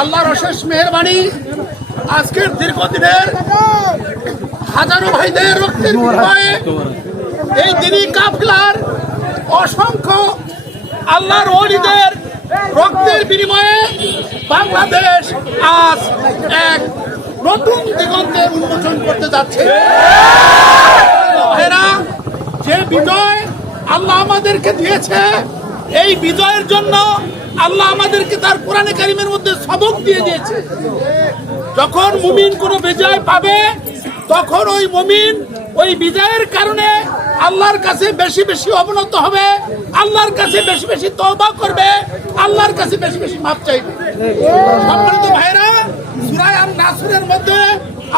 আল্লাহর অশেষ মেহরবানি আজকের দীর্ঘদিনের হাজারো ভাইদের রক্তের বিনিময়ে এই দিনই কাফলার অসংখ্য আল্লাহর ওলিদের রক্তের বিনিময়ে বাংলাদেশ আজ এক নতুন দিগন্তের উন্মোচন করতে যাচ্ছে। যে বিজয় আল্লাহ আমাদেরকে দিয়েছে এই বিজয়ের জন্য আল্লাহ আমাদেরকে তার কোরআনে কারিমের মধ্যে সবক দিয়ে দিয়েছে। যখন মুমিন কোনো বিজয় পাবে, তখন ওই মুমিন ওই বিজয়ের কারণে আল্লাহর কাছে বেশি বেশি অবনত হবে, আল্লাহর কাছে বেশি বেশি তওবা করবে, আল্লাহর কাছে বেশি বেশি মাপ চাইবে। সম্মানিত ভাইরা সূরা আর নাসরের মধ্যে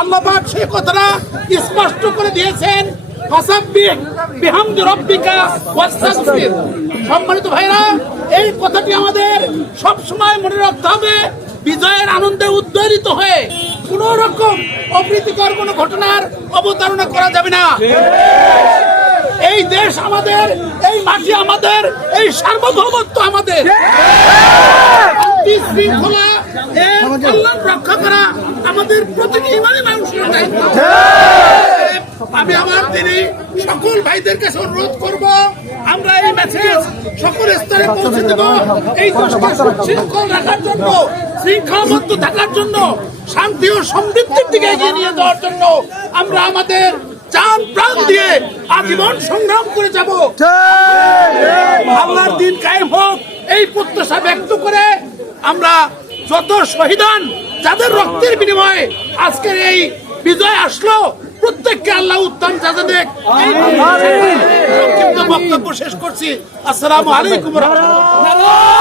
আল্লাহ সেই কথাটা স্পষ্ট করে দিয়েছেন। সম্মানিত ভাইরা, এই কথাটি আমাদের সব সময় মনে রাখতে হবে, বিজয়ের আনন্দে উদ্বেলিত হয়ে কোন রকম অপ্রীতিকর কোন ঘটনার অবতারণা করা যাবে না। এই দেশ আমাদের, এই মাটি আমাদের, এই সার্বভৌমত্ব আমাদের। শৃঙ্খলা রক্ষা করা আমাদের প্রতিটি ইমানি মানুষের দায়িত্ব। আমি আমার দিনে সকল ভাইদের কাছে অনুরোধ করব, আমরা এই মেসেজ সকল স্তরে পৌঁছে দেব। এই দেশকে শৃঙ্খল রাখার জন্য, শৃঙ্খলাবদ্ধ থাকার জন্য, শান্তি ও সমৃদ্ধির দিকে এগিয়ে নিয়ে যাওয়ার জন্য আমরা আমাদের চান প্রাণ দিয়ে আজীবন সংগ্রাম করে যাব। আল্লাহর দিন কায়েম হোক, এই প্রত্যাশা ব্যক্ত করে আমরা যত শহীদান, যাদের রক্তের বিনিময়ে আজকের এই বিজয় আসলো প্রত্যেককে আল্লাহ উত্তম যাতে দেখ। সংক্ষিপ্ত বক্তব্য শেষ করছি। আসসালামু আলাইকুম রহমতুল্লাহ।